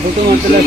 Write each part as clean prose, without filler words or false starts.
Photo मारते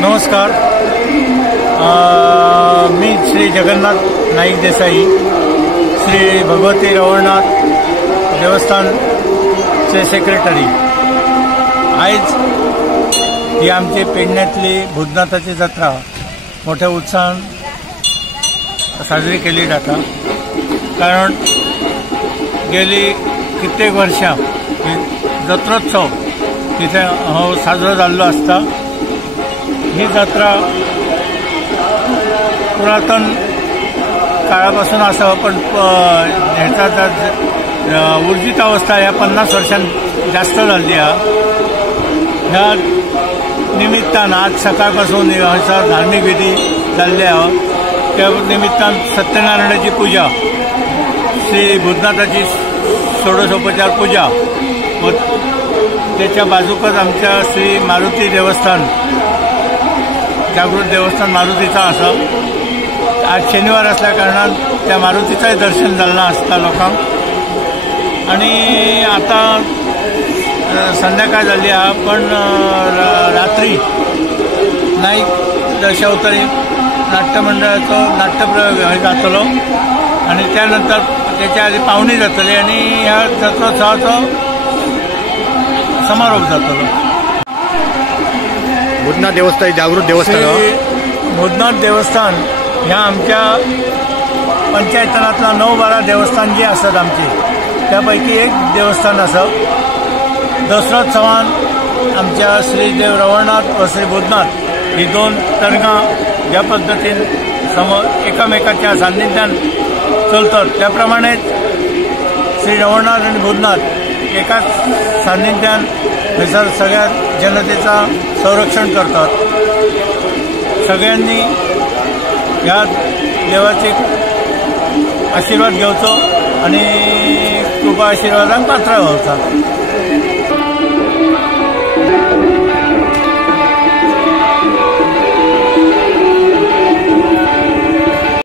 नमस्कार, मी श्री जगन्नाथ नाईक देसाई, श्री भगवती रवळनाथ देवस्थानचे सेक्रेटरी। आज ही आमची पेडण्यातली भूतनाथाची जत्रा मोठ्या उत्साहान साजरी केली जाता। कारण गेली कित्येक वर्षां जत्रोत्सव तिथे साजरो जाल्लो आसता। ही जत्रा पुरातन काळापासून आसा, पण ह्याचा उर्जित अवस्था ह्या 50 वर्षां जास्त जाल्ली आहा। ह्या निमित्तान आज सकाळपासून हांगासर धार्मीक विधी जाल्ले आहा। त्या निमित्तान सत्यनारायणाची पूजा, श्री भूतनाथाची षोडशोपचार पूजा व त्याच्या बाजूकच आमच्या श्री मारुती देवस्थान, जागृत देवस्थान मारुतीचा आसा। आज शनिवार असल्या कारणान त्या मारुतीचंय दर्शन जाल्लें आसता लोकांक। आणि आता संध्याकाळ जाल्ली आहा, पण रात्री नाईक दशावतारी नाट्य मंडळाचो नाट्यप्रयोग हे जातलो आणि त्यानंतर त्याच्या आधी पावणी जातली आणि ह्या जत्रोत्सवाचो समारोप जातलो। भूतनाथ देवस्थान जागृत देवस्थान, भूतनाथ देवस्थान ह्या आमच्या पंचायतनातला 9-12 देवस्थान जी आसात आमची, त्यापैकी एक देवस्थान आसा। दसरोत्सवान आमच्या श्री देव रवळनाथ व श्री भूतनाथ ही 2 तरंगां ज्या पद्धतीन एकामेकाच्या सान्निध्यान चलतात, त्याप्रमाणे श्री रवळनाथ आणि भूतनाथ एकाच सान्निध्यान थंयसर सगळ्या जनतेचा संरक्षण करतात। सगळ्यांनी ह्या देवाचे आशीर्वाद घेवचो आणि कृपा आशीर्वादाक पात्र व्हावचा।